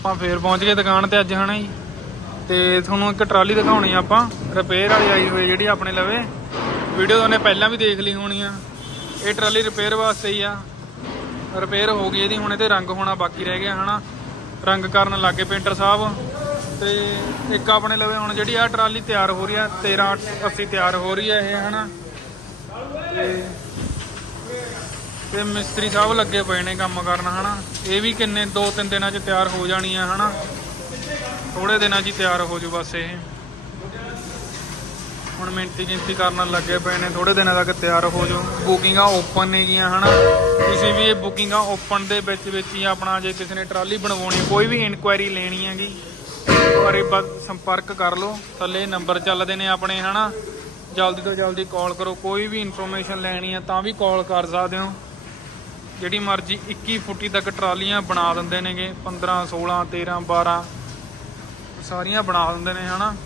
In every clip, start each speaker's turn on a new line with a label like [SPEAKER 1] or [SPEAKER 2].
[SPEAKER 1] ਆਪਾਂ ਫੇਰ ਪਹੁੰਚ ਗਏ ਦੁਕਾਨ ਤੇ ਅੱਜ, ਹਨਾ ਜੀ। ਤੇ ਤੁਹਾਨੂੰ ਇੱਕ ਟਰਾਲੀ ਦਿਖਾਉਣੀ ਆਪਾਂ। ਰਿਪੇਅਰ ਵਾਲੀ ਆਈ ਹੋਈ ਜਿਹੜੀ ਆਪਣੇ ਲਵੇ। ਵੀਡੀਓ ਤੁਹਾਨੂੰ ਪਹਿਲਾਂ ਵੀ ਦੇਖ ਲਈ ਹੋਣੀ ਆ। ਇਹ ਟਰਾਲੀ ਰਿਪੇਅਰ ਵਾਸਤੇ ਹੀ ਆ। ਰਿਪੇਅਰ ਹੋ ਗਈ ਇਹਦੀ, ਹੁਣ ਇਹਦੇ ਰੰਗ ਹੋਣਾ ਬਾਕੀ ਰਹਿ ਗਿਆ, ਹਨਾ। ਰੰਗ ਕਰਨ ਲੱਗੇ ਪੇਂਟਰ ਸਾਹਿਬ। ਤੇ ਇੱਕ ਆਪਣੇ ਲਵੇ ਹੁਣ ਜਿਹੜੀ ਆ ਟਰਾਲੀ ਤਿਆਰ ਹੋ ਰਹੀ ਆ 13 80 ਤਿਆਰ ਹੋ ਰਹੀ ਆ ਇਹ, ਹਨਾ। ਤੇ ਤੇ ਮਿਸਤਰੀ ਸਾਹਿਬ ਲੱਗੇ ਪਏ ਨੇ ਕੰਮ ਕਰਨ, ਹਨਾ? ਇਹ ਵੀ ਕਿੰਨੇ 2-3 ਦਿਨਾਂ 'ਚ ਤਿਆਰ ਹੋ ਜਾਣੀ ਆ ਹਨਾ? ਥੋੜੇ ਦਿਨਾਂ 'ਚ ਹੀ ਤਿਆਰ ਹੋ ਜੂ ਬਸ ਇਹ। ਹੁਣ ਮਿੰਟੀ ਗਿਣਤੀ ਕਰਨ ਲੱਗੇ ਪਏ ਨੇ ਥੋੜੇ ਦਿਨਾਂ ਤੱਕ ਤਿਆਰ ਹੋ ਜਾਓ ਬੁਕਿੰਗਾਂ ਓਪਨ ਨੇਗੀਆਂ ਹਨਾ? ਤੁਸੀਂ ਵੀ ਇਹ ਬੁਕਿੰਗਾਂ ਓਪਨ ਦੇ ਵਿੱਚ ਵਿੱਚ ਹੀ ਆਪਣਾ ਜੇ ਕਿਸੇ ਨੇ ਟਰਾਲੀ ਬਣਵਾਉਣੀ, ਕੋਈ ਵੀ ਇਨਕੁਆਇਰੀ ਲੈਣੀ ਹੈਗੀ ਬਾਰੇ ਬਸ ਸੰਪਰਕ ਕਰ ਲਓ। ਥੱਲੇ ਨੰਬਰ ਚੱਲਦੇ ਨੇ ਆਪਣੇ, ਹਨਾ? ਜਲਦੀ ਤੋਂ ਜਲਦੀ ਕਾਲ ਕਰੋ, ਕੋਈ ਵੀ ਇਨਫੋਰਮੇਸ਼ਨ ਲੈਣੀ ਹੈ ਤਾਂ ਵੀ ਕਾਲ ਕਰ ਸਕਦੇ ਹੋ। ਜਿਹੜੀ ਮਰਜ਼ੀ 21 ਫੁੱਟੀ ਤੱਕ ਟਰਾਲੀਆਂ ਬਣਾ ਦਿੰਦੇ ਨੇਗੇ 15 16 13 12 ਸਾਰੀਆਂ ਬਣਾ ਦਿੰਦੇ ਨੇ, ਹਨਾ?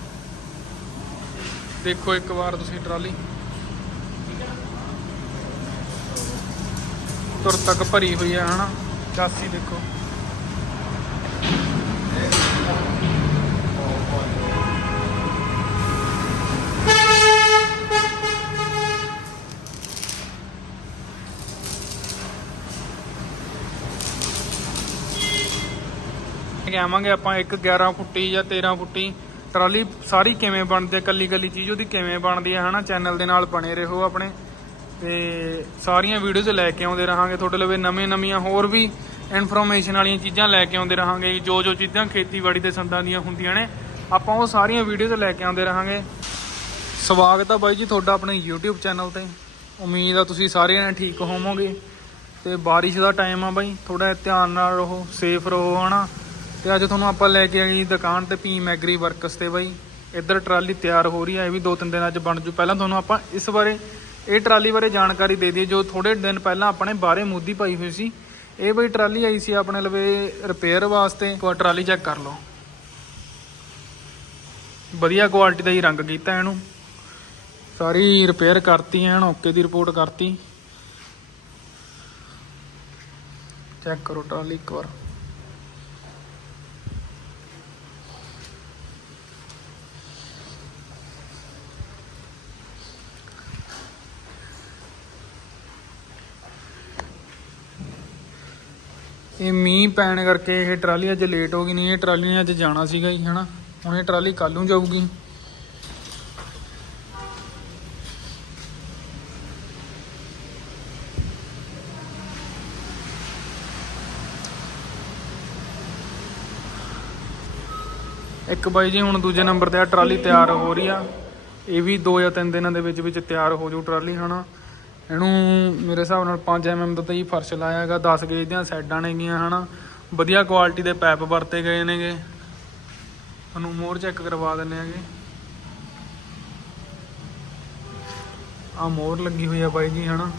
[SPEAKER 1] ਦੇਖੋ ਇੱਕ ਵਾਰ ਤੁਸੀਂ ਟਰਾਲੀ। ਤੁਰ ਤੱਕ ਭਰੀ ਹੋਈ ਹੈ, ਹਨਾ? ਚਾਸੀ ਦੇਖੋ। ਆਵਾਂਗੇ, ਆਪਾਂ ਇੱਕ 11 ਫੁੱਟੀ ਜਾਂ 13 ਫੁੱਟੀ ਟਰਾਲੀ ਸਾਰੀ ਕਿਵੇਂ ਬਣਦੀ ਹੈ, ਕੱਲੀ ਕੱਲੀ ਚੀਜ਼ ਉਹਦੀ ਕਿਵੇਂ ਬਣਦੀ ਹੈ, ਹਨਾ? ਚੈਨਲ ਦੇ ਨਾਲ ਬਣੇ ਰਹੋ ਆਪਣੇ। ਤੇ ਸਾਰੀਆਂ ਵੀਡੀਓਜ਼ ਲੈ ਕੇ ਆਉਂਦੇ ਰਹਾਂਗੇ। ਤੁਹਾਡੇ ਲਵੇ ਨਵੇਂ ਨਵੀਆਂ ਹੋਰ ਵੀ ਇਨਫੋਰਮੇਸ਼ਨ ਵਾਲੀਆਂ ਚੀਜ਼ਾਂ ਲੈ ਕੇ ਆਉਂਦੇ ਰਹਾਂਗੇ। ਜੋ ਜੋ ਚੀਜ਼ਾਂ ਖੇਤੀਬਾੜੀ ਦੇ ਸੰਦਾਂ ਦੀਆਂ ਹੁੰਦੀਆਂ ਨੇ, ਆਪਾਂ ਉਹ ਸਾਰੀਆਂ ਵੀਡੀਓਜ਼ ਲੈ ਕੇ ਆਉਂਦੇ ਰਹਾਂਗੇ। ਸਵਾਗਤ ਆ ਬਾਈ ਜੀ ਤੁਹਾਡਾ ਆਪਣੇ YouTube ਚੈਨਲ ਤੇ। ਉਮੀਦ ਆ ਤੁਸੀਂ ਸਾਰੇ ਜਣੇ ਠੀਕ ਹੋਵੋਗੇ। ਤੇ ਬਾਰਿਸ਼ ਦਾ ਟਾਈਮ ਆ ਬਾਈ। ਥੋੜਾ ਧਿਆਨ ਨਾਲ ਰਹੋ ਸੇਫ ਰਹੋ, ਹਨਾ? ਤੇ ਅੱਜ ਤੁਹਾਨੂੰ ਆਪਾਂ ਲੈ ਕੇ ਆਈ ਦੁਕਾਨ ਤੇ ਭੀਮ ਐਗਰੀ ਵਰਕਸ ਤੇ ਬਾਈ। ਇੱਧਰ ਟਰਾਲੀ ਤਿਆਰ ਹੋ ਰਹੀ ਹੈ ਇਹ ਵੀ ਦੋ ਤਿੰਨ ਦਿਨਾਂ 'ਚ ਬਣ ਜੂ। ਪਹਿਲਾਂ ਤੁਹਾਨੂੰ ਆਪਾਂ ਇਸ ਬਾਰੇ, ਇਹ ਟਰਾਲੀ ਬਾਰੇ ਜਾਣਕਾਰੀ ਦੇ ਦਈਏ, ਜੋ ਥੋੜੇ ਦਿਨ ਪਹਿਲਾਂ ਆਪਣੇ ਬਾਰੇ ਮੋਦੀ ਪਾਈ ਹੋਈ ਸੀ। ਇਹ ਬਈ ਟਰਾਲੀ ਆਈ ਸੀ ਆਪਣੇ ਲਵੇ ਰਿਪੇਅਰ ਵਾਸਤੇ। ਇੱਕ ਵਾਰ ਟਰਾਲੀ ਚੈੱਕ ਕਰ ਲਓ। ਵਧੀਆ ਕੁਆਲਿਟੀ ਦਾ ਹੀ ਰੰਗ ਕੀਤਾ ਇਹਨੂੰ। ਸਾਰੀ ਰਿਪੇਅਰ ਕਰਤੀ, ਐਨ ਓਕੇ ਦੀ ਰਿਪੋਰਟ ਕਰਤੀ। ਚੈੱਕ ਕਰੋ ਟਰਾਲੀ ਇੱਕ ਵਾਰ। ਇਹ ਮੀਂਹ ਪੈਣ ਕਰਕੇ ਇਹ ਟਰਾਲੀ ਅੱਜ ਲੇਟ ਹੋ ਗਈ ਨਹੀਂ, ਇਹ ਟਰਾਲੀ ਨੇ ਅੱਜ ਜਾਣਾ ਸੀਗਾ ਜੀ, ਹਨਾ? ਹੁਣ ਇਹ ਟਰਾਲੀ ਕੱਲ ਨੂੰ ਜਾਊਗੀ। ਇੱਕ ਬਾਈ ਜੀ, ਹੁਣ ਦੂਜੇ ਨੰਬਰ ਤੇ ਆ, ਟਰਾਲੀ ਤਿਆਰ ਹੋ ਰਹੀ ਆ। ਇਹ ਵੀ 2 ਜਾਂ 3 ਦਿਨਾਂ ਦੇ ਵਿੱਚ ਵਿੱਚ ਤਿਆਰ ਹੋ ਜੂ ਟਰਾਲੀ, ਹਨਾ? ਇਹਨੂੰ ਮੇਰੇ ਹਿਸਾਬ ਨਾਲ 5 ਐਮਐਮ ਦਾ ਤਾਂ ਹੀ ਫਰਸ਼ ਲਾਇਆ ਹੈਗਾ। 10 ਗੇਜ ਦੀਆਂ ਸਾਈਡਾਂ ਨੇਗੀਆਂ ਹਨਾ। ਵਧੀਆ ਕੁਆਲਿਟੀ ਦੇ ਪੈਪ ਵਰਤੇ ਗਏ ਨੇਗੇ। ਤੁਹਾਨੂੰ ਮੋਰ ਚੈੱਕ ਕਰਵਾ ਦਿੰਨੇ ਆਗੇ ਆ ਮੋਰ ਲੱਗੀ ਹੋਈ ਆ ਬਾਈ ਜੀ, ਹਨਾ।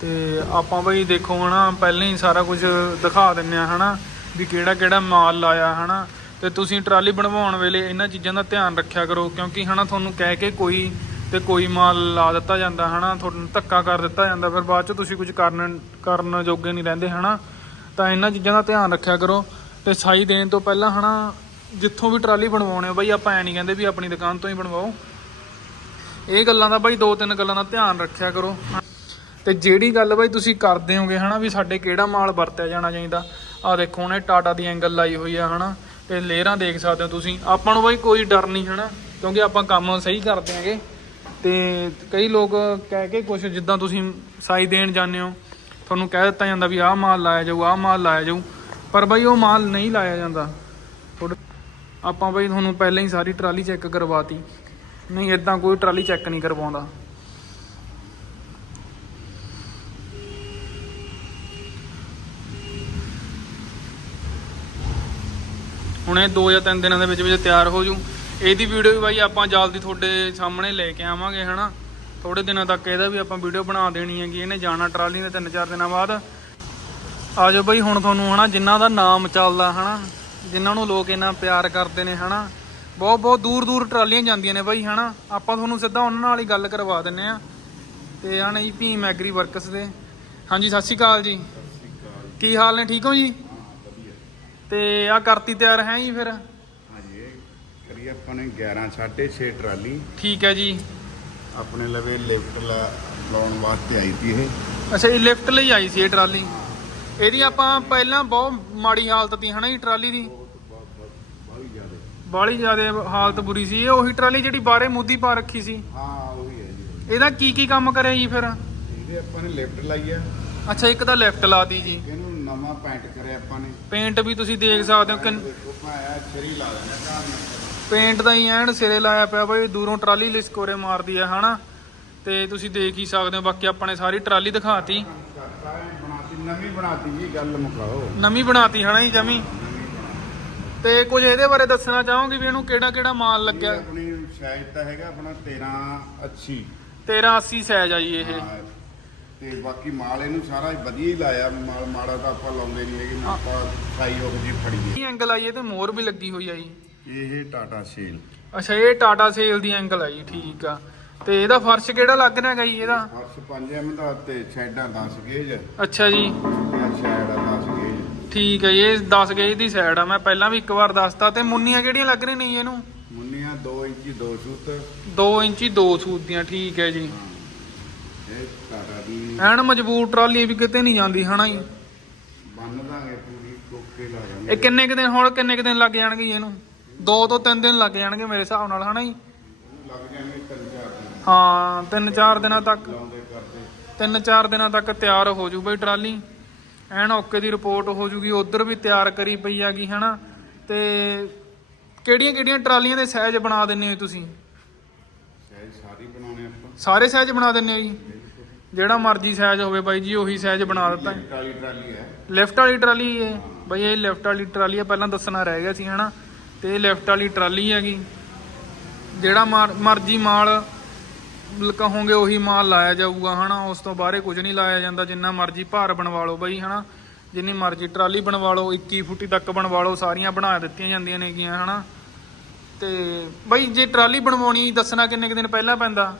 [SPEAKER 1] ਤੇ ਆਪਾਂ ਬਾਈ ਦੇਖੋ, ਹਨਾ, ਪਹਿਲਾਂ ਹੀ ਸਾਰਾ ਕੁਝ ਦਿਖਾ ਦਿੰਨੇ ਆ, ਹਨਾ, ਵੀ ਕਿਹੜਾ ਕਿਹੜਾ ਮਾਲ ਲਾਇਆ, ਹਨਾ। ਤੇ ਤੁਸੀਂ ਟਰਾਲੀ ਬਣਵਾਉਣ ਵੇਲੇ ਇਹਨਾਂ ਚੀਜ਼ਾਂ ਦਾ ਧਿਆਨ ਰੱਖਿਆ ਕਰੋ, ਕਿਉਂਕਿ, ਹਨਾ, ਤੁਹਾਨੂੰ ਕਹਿ ਕੇ ਕੋਈ ਤੇ ਕੋਈ ਮਾਲ ਲਾ ਦਿੱਤਾ ਜਾਂਦਾ, ਹਨਾ? ਤੁਹਾਨੂੰ ਧੱਕਾ ਕਰ ਦਿੱਤਾ ਜਾਂਦਾ, ਫਿਰ ਬਾਅਦ ਚ ਤੁਸੀਂ ਕੁਝ ਕਰਨ ਕਰਨ ਜੋਗੇ ਨਹੀਂ ਰਹਿੰਦੇ, ਹਨਾ? ਤਾਂ ਇਹਨਾਂ ਚੀਜ਼ਾਂ ਦਾ ਧਿਆਨ ਰੱਖਿਆ ਕਰੋ ਤੇ ਸਾਈ ਦੇਣ ਤੋਂ ਪਹਿਲਾਂ, ਹਨਾ, ਜਿੱਥੋਂ ਵੀ ਟਰਾਲੀ ਬਣਵਾਉਣੇ ਹੋ ਬਾਈ ਆਪਾਂ ਐ ਨਹੀਂ ਕਹਿੰਦੇ ਵੀ ਆਪਣੀ ਦੁਕਾਨ ਤੋਂ ਹੀ ਬਣਵਾਓ। ਇਹ ਗੱਲਾਂ ਦਾ ਬਾਈ ਦੋ ਤਿੰਨ ਗੱਲਾਂ ਦਾ ਧਿਆਨ ਰੱਖਿਆ ਕਰੋ। ਤੇ ਜਿਹੜੀ ਗੱਲ ਬਾਈ ਤੁਸੀਂ ਕਰਦੇ ਹੋਗੇ, ਹਨਾ, ਵੀ ਸਾਡੇ ਕਿਹੜਾ ਮਾਲ ਵਰਤਿਆ ਜਾਣਾ ਚਾਹੀਦਾ ਆ ਦੇਖੋ ਉਹਨੇ ਟਾਟਾ ਦੀ ਐਂਗਲ ਲਾਈ ਹੋਈ ਆ, ਹਨਾ, ਤੇ ਲੇਅਰਾਂ ਦੇਖ ਸਕਦੇ ਹੋ ਤੁਸੀਂ। ਆਪਾਂ ਨੂੰ ਬਾਈ ਕੋਈ ਡਰ ਨਹੀਂ, ਹਨਾ, ਕਿਉਂਕਿ ਆਪਾਂ ਕੰਮ ਸਹੀ ਕਰਦੇ ਆਂਗੇ ਤੇ ਕਈ ਲੋਕ ਕਹਿ ਕੇ ਕੁਝ ਜਿੱਦਾਂ ਤੁਸੀਂ ਸਾਈ ਦੇਣ ਜਾਂਦੇ ਹੋ, ਤੁਹਾਨੂੰ ਕਹਿ ਦਿੱਤਾ ਜਾਂਦਾ ਵੀ ਆਹ ਮਾਲ ਲਾਇਆ ਜਾਊ, ਆਹ ਮਾਲ ਲਾਇਆ ਜਾਊ, ਪਰ ਬਾਈ ਉਹ ਮਾਲ ਨਹੀਂ ਲਾਇਆ ਜਾਂਦਾ। ਥੋੜ੍ਹਾ- ਆਪਾਂ ਬਾਈ ਤੁਹਾਨੂੰ ਪਹਿਲਾਂ ਹੀ ਸਾਰੀ ਟਰਾਲੀ ਚੈੱਕ ਕਰਵਾਤੀ। ਨਹੀਂ ਇਦਾਂ ਕੋਈ ਟਰਾਲੀ ਚੈੱਕ ਨਹੀਂ ਕਰਵਾਉਂਦਾ। ਹੁਣ ਇਹ 2 ਜਾਂ 3 ਦਿਨਾਂ ਦੇ ਵਿੱਚ ਵਿੱਚ ਤਿਆਰ ਹੋ ਜੂ ਇਹਦੀ ਵੀਡੀਓ ਵੀ ਬਾਈ ਆਪਾਂ ਜਲਦੀ ਤੁਹਾਡੇ ਸਾਹਮਣੇ ਲੈ ਕੇ ਆਵਾਂਗੇ ਹਨਾ? ਥੋੜੇ ਦਿਨਾਂ ਤੱਕ ਇਹਦਾ ਵੀ ਆਪਾਂ ਵੀਡੀਓ ਬਣਾ ਦੇਣੀ ਹੈਗੀ ਇਹਨੇ ਜਾਣਾ ਟਰਾਲੀ ਨੇ 3-4 ਦਿਨਾਂ ਬਾਅਦ। ਆ ਜਾਓ ਬਾਈ ਹੁਣ ਤੁਹਾਨੂੰ ਹਨਾ ਜਿਨ੍ਹਾਂ ਦਾ ਨਾਮ ਚੱਲਦਾ ਹਨਾ ਜਿਨ੍ਹਾਂ ਨੂੰ ਲੋਕ ਇੰਨਾ ਪਿਆਰ ਕਰਦੇ ਨੇ ਹਨਾ ਬਹੁਤ ਬਹੁਤ ਦੂਰ ਦੂਰ ਟਰਾਲੀਆਂ ਜਾਂਦੀਆਂ ਨੇ ਬਾਈ ਹਨਾ। ਆਪਾਂ ਤੁਹਾਨੂੰ ਸਿੱਧਾ ਉਹਨਾਂ ਨਾਲ ਹੀ ਗੱਲ ਕਰਵਾ ਦਿੰਨੇ ਆ। ਤੇ ਆਣ ਜੀ ਭੀਮ ਐਗਰੀ ਵਰਕਸ ਦੇ। ਹਾਂਜੀ ਸਤਿ ਸ਼੍ਰੀ ਅਕਾਲ ਜੀ। ਕੀ ਹਾਲ ਨੇ? ਠੀਕ ਹੋ ਜੀ? ਤੇ ਆ ਕਰਤੀ ਤਿਆਰ ਹੈ ਜੀ ਫਿਰ?
[SPEAKER 2] ਕਰੀ ਆਪਾਂ ਨੇ 11 6.5 ਟਰਾਲੀ
[SPEAKER 1] ਠੀਕ ਹੈ ਜੀ।
[SPEAKER 2] ਆਪਣੇ ਲਵੇ ਲਿਫਟ ਲਾਉਣ ਵਾਸਤੇ ਆਈ ਸੀ ਇਹ।
[SPEAKER 1] ਅੱਛਾ ਇਹ ਲਿਫਟ ਲਈ ਆਈ ਸੀ ਇਹ ਟਰਾਲੀ। ਇਹਦੀ ਆਪਾਂ ਪਹਿਲਾਂ ਬਹੁਤ ਮਾੜੀ ਹਾਲਤ ਤੀ ਹਨਾ ਜੀ ਟਰਾਲੀ ਦੀ।
[SPEAKER 2] ਬਹੁਤ ਜ਼ਿਆਦਾ
[SPEAKER 1] ਹਾਲਤ ਬੁਰੀ ਸੀ। ਇਹ ਉਹੀ ਟਰਾਲੀ ਜਿਹੜੀ ਬਾਹਰੇ ਮੁੱਦੀ ਪਾ ਰੱਖੀ ਸੀ।
[SPEAKER 2] ਹਾਂ ਉਹੀ ਹੈ ਜੀ।
[SPEAKER 1] ਇਹਦਾ ਕੀ ਕੀ ਕੰਮ ਕਰਿਆ ਜੀ ਫਿਰ?
[SPEAKER 2] ਇਹਦੇ ਆਪਾਂ ਨੇ ਲਿਫਟ ਲਾਈ ਆ।
[SPEAKER 1] ਅੱਛਾ ਇੱਕ ਤਾਂ ਲੈਫਟ ਲਾਤੀ ਜੀ।
[SPEAKER 2] ਇਹਨੂੰ ਨਵਾਂ ਪੈਂਟ ਕਰਿਆ ਆਪਾਂ ਨੇ।
[SPEAKER 1] ਪੇਂਟ ਵੀ ਤੁਸੀਂ ਦੇਖ ਸਕਦੇ ਹੋ ਕਿ
[SPEAKER 2] ਦੇਖੋ ਪਾਇਆ ਛਰੀ ਲਾ ਦੇਣਾ ਘਰ
[SPEAKER 1] ਪੇਂਟ ਦਾ ਹੀ ਐਨ ਸਿਰੇ ਲਾਇਆ ਪਿਆ ਬਈ ਦੂਰੋਂ ਟਰਾਲੀ ਲਿਸਕੋਰੇ ਮਾਰਦੀ ਆ ਹਨਾ? ਤੇ ਤੁਸੀਂ ਦੇਖ ਹੀ ਸਕਦੇ ਹੋ ਬਾਕੀ ਆਪਾਂ ਨੇ ਸਾਰੀ ਟਰਾਲੀ ਦਿਖਾਤੀ।
[SPEAKER 2] ਹੈ ਨਵੀਂ ਬਣਾਤੀ ਜੀ ਗੱਲ ਮੁਕਾਓ।
[SPEAKER 1] ਨਵੀਂ ਬਣਾਤੀ ਹਨਾ ਜੀ ਜਮੀ?
[SPEAKER 2] ਨਵੀਂ ਬਣਾਤੀ
[SPEAKER 1] ਤੇ ਕੁਝ ਇਹਦੇ ਬਾਰੇ ਦੱਸਣਾ ਚਾਹੋਗੇ ਵੀ ਇਹਨੂੰ ਕਿਹੜਾ ਕਿਹੜਾ ਮਾਲ ਲੱਗਿਆ?
[SPEAKER 2] ਆਪਣੀ ਸਾਈਜ਼ ਤਾਂ ਹੈਗਾ ਆਪਣਾ 13 80
[SPEAKER 1] 1380 ਸਾਈਜ਼ ਆ ਜੀ ਇਹ।
[SPEAKER 2] ਹਾਂ, ਤੇ ਬਾਕੀ ਮਾਲ ਇਹਨੂੰ ਸਾਰਾ ਵਧੀਆ ਹੀ ਲਾਇਆ ਮਾਲ ਮਾੜਾ ਤਾਂ ਆਪਾਂ ਲਾਉਂਦੇ ਨਹੀਂ ਹੈਗੇ ਨਾ ਆਪਾਂ ਸਾਈ ਉਹ ਜੀ ਫੜੀਏ।
[SPEAKER 1] ਕੀ ਐਂਗਲ ਆਈ ਇਹ ਤੇ ਮੋਰ ਵੀ ਲੱਗੀ ਹੋਈ ਆ ਜੀ।
[SPEAKER 2] ਇਹ ਟਾਟਾ ਸੇਲ।
[SPEAKER 1] ਅੱਛਾ ਇਹ ਟਾਟਾ ਸੇਲ ਦੀ ਐਂਗਲ ਆ ਜੀ ਠੀਕ ਆ। ਤੇ ਇਹਦਾ ਫਰਸ਼ ਕਿਹੜਾ ਲੱਗ ਰਿਹਾ ਹੈਗਾ ਜੀ ਇਹਦਾ?
[SPEAKER 2] ਫਰਸ਼ 5 ਐਮ ਦਾ ਤੇ ਸ਼ੈਡਾਂ 10 ਗੇਜ। ਇਹ
[SPEAKER 1] ਅੱਛਾ ਜੀ।
[SPEAKER 2] ਸ਼ੈਡ ਆ 10 ਗੇਜ।
[SPEAKER 1] ਠੀਕ ਹੈ ਇਹ 10 ਗੇਜ ਦੀ ਸਾਈਡ ਆ। ਮੈਂ ਪਹਿਲਾਂ ਵੀ ਇੱਕ ਵਾਰ ਦੱਸਤਾ। ਤੇ ਮੁੰਨੀਆਂ ਕਿਹੜੀਆਂ ਲੱਗ ਰਹੀਆਂ ਨੇ ਇਹਨੂੰ?
[SPEAKER 2] ਮੁੰਨੀਆਂ 2 ਇੰਚੀ 2 ਸੂਤ।
[SPEAKER 1] 2 ਇੰਚੀ 2 ਸੂਤ ਦੀਆਂ ਠੀਕ ਹੈ ਜੀ।
[SPEAKER 2] ਇਹ ਟਾਟਾ ਦੀ।
[SPEAKER 1] ਐਨ ਮਜ਼ਬੂਤ ਟਰਾਲੀ ਵੀ ਕਿਤੇ ਨਹੀਂ ਜਾਂਦੀ ਹਨਾ ਜੀ?
[SPEAKER 2] ਬੰਨ ਦਾਂਗੇ ਪੂਰੀ ਕੋਕੇ ਲਾ
[SPEAKER 1] ਇਹ
[SPEAKER 2] ਦਾਂਗੇ
[SPEAKER 1] ਕਿੰਨੇ ਕੁ ਦਿਨ ਹੁਣ ਕਿੰਨੇ ਕੁ ਦਿਨ ਲੱਗ ਜਾਣਗੇ ਜੀ ਇਹਨੂੰ? 2 ਤੋਂ 3 ਦਿਨ ਲੱਗ ਜਾਣਗੇ ਮੇਰੇ ਹਿਸਾਬ ਨਾਲ ਹਨਾ ਜੀ?
[SPEAKER 2] ਲੱਗ ਜਾਣਗੇ ਤਿੰਨ ਚਾਰ ਦਿਨ।
[SPEAKER 1] ਹਾਂ 3-4 ਦਿਨਾਂ ਤੱਕ।
[SPEAKER 2] ਲਾਉਂਦੇ ਕਰਦੇ।
[SPEAKER 1] ਤਿੰਨ ਚਾਰ ਦਿਨਾਂ ਤੱਕ ਤਿਆਰ ਹੋ ਜੂ ਬਈ ਟਰਾਲੀ। ਐਨ ਓਕੇ ਦੀ ਰਿਪੋਰਟ ਹੋ ਜੂਗੀ ਉਧਰ ਵੀ ਤਿਆਰ ਕਰੀ ਪਈ ਹੈਗੀ ਹਨਾ? ਤੇ ਕਿਹੜੀਆਂ ਕਿਹੜੀਆਂ ਟਰਾਲੀਆਂ ਦੇ ਸਾਈਜ਼ ਬਣਾ ਦਿੰਨੇ ਹੋ ਤੁਸੀਂ?
[SPEAKER 2] ਸਾਈਜ਼ ਸਾਰੀ ਬਣਾਉਣੇ ਆਪਾਂ।
[SPEAKER 1] ਸਾਰੇ ਸਾਈਜ਼ ਬਣਾ ਦਿੰਨੇ ਹੋ ਜੀ? ਜਿਹੜਾ ਮਰਜ਼ੀ ਸਾਈਜ਼ ਹੋਵੇ ਬਾਈ ਜੀ ਉਹੀ ਸਾਈਜ਼ ਬਣਾ ਦਿੱਤਾ।
[SPEAKER 2] ਲਿਫਟ ਵਾਲੀ ਟਰਾਲੀ ਹੈ।
[SPEAKER 1] ਲੈਫਟ ਵਾਲੀ ਟਰਾਲੀ ਇਹ। ਬਈ ਇਹ ਲੈਫਟ ਵਾਲੀ ਟਰਾਲੀ ਆ ਪਹਿਲਾਂ ਦੱਸਣਾ ਰਹਿ ਗਿਆ ਸੀ ਹਨਾ? ਤੇ ਲੈਫਟ ਵਾਲੀ ਟਰਾਲੀ ਹੈਗੀ। ਜਿਹੜਾ ਮਾਰ- ਮਰਜ਼ੀ ਮਾਲ ਕਹੋਗੇ ਉਹੀ ਮਾਲ ਲਾਇਆ ਜਾਊਗਾ ਹਨਾ? ਉਸ ਤੋਂ ਬਾਹਰੇ ਕੁਝ ਨਹੀਂ ਲਾਇਆ ਜਾਂਦਾ। ਜਿੰਨਾ ਮਰਜ਼ੀ ਭਾਰ ਬਣਵਾ ਲਓ ਬਈ ਹਨਾ? ਜਿੰਨੀ ਮਰਜ਼ੀ ਟਰਾਲੀ ਬਣਵਾ ਲਓ 21 ਫੁੱਟੀ ਤੱਕ ਬਣਵਾ ਲਓ ਸਾਰੀਆਂ ਬਣਾ ਦਿੱਤੀਆਂ ਜਾਂਦੀਆਂ ਨੇਗੀਆਂ ਹਨਾ? ਤੇ ਬਈ ਜੇ ਟਰਾਲੀ ਬਣਵਾਉਣੀ ਦੱਸਣਾ ਕਿੰਨੇ ਕੁ ਦਿਨ ਪਹਿਲਾਂ ਪੈਂਦਾ?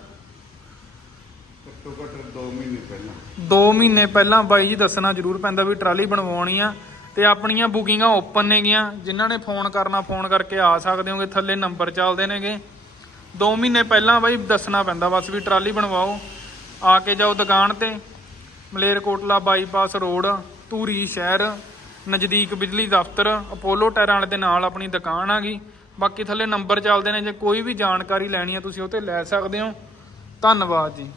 [SPEAKER 2] ਘੱਟੋ ਘੱਟ 2 ਮਹੀਨੇ ਪਹਿਲਾਂ।
[SPEAKER 1] 2 ਮਹੀਨੇ ਪਹਿਲਾਂ ਬਾਈ ਜੀ ਦੱਸਣਾ ਜ਼ਰੂਰ ਪੈਂਦਾ ਵੀ ਟਰਾਲੀ ਬਣਵਾਉਣੀ ਆ। ਤੇ ਆਪਣੀਆਂ ਬੁਕਿੰਗਾਂ ਓਪਨ ਨੇਗੀਆਂ, ਜਿਨ੍ਹਾਂ ਨੇ ਫੋਨ ਕਰਨਾ, ਫੋਨ ਕਰਕੇ ਆ ਸਕਦੇ ਹੋਗੇ, ਥੱਲੇ ਨੰਬਰ ਚੱਲਦੇ ਨੇਗੇ। 2 ਮਹੀਨੇ ਪਹਿਲਾਂ ਬਾਈ ਦੱਸਣਾ ਪੈਂਦਾ, ਬਸ ਵੀ ਟਰਾਲੀ ਬਣਵਾਓ। ਆ ਕੇ ਜਾਓ ਦੁਕਾਨ ਤੇ, ਮਲੇਰਕੋਟਲਾ ਬਾਈਪਾਸ ਰੋਡ, ਧੂਰੀ ਸ਼ਹਿਰ, ਨਜ਼ਦੀਕ ਬਿਜਲੀ ਦਫ਼ਤਰ, ਅਪੋਲੋ ਟਾਇਰਾਂ ਵਾਲੇ ਦੇ ਨਾਲ ਆਪਣੀ ਦੁਕਾਨ ਆਗੀ ਬਾਕੀ ਥੱਲੇ ਨੰਬਰ ਚੱਲਦੇ ਨੇ, ਜੇ ਕੋਈ ਵੀ ਜਾਣਕਾਰੀ ਲੈਣੀ ਹੈ ਤੁਸੀਂ ਉਹ ਤੇ ਲੈ ਸਕਦੇ ਹੋ। ਧੰਨਵਾਦ ਜੀ।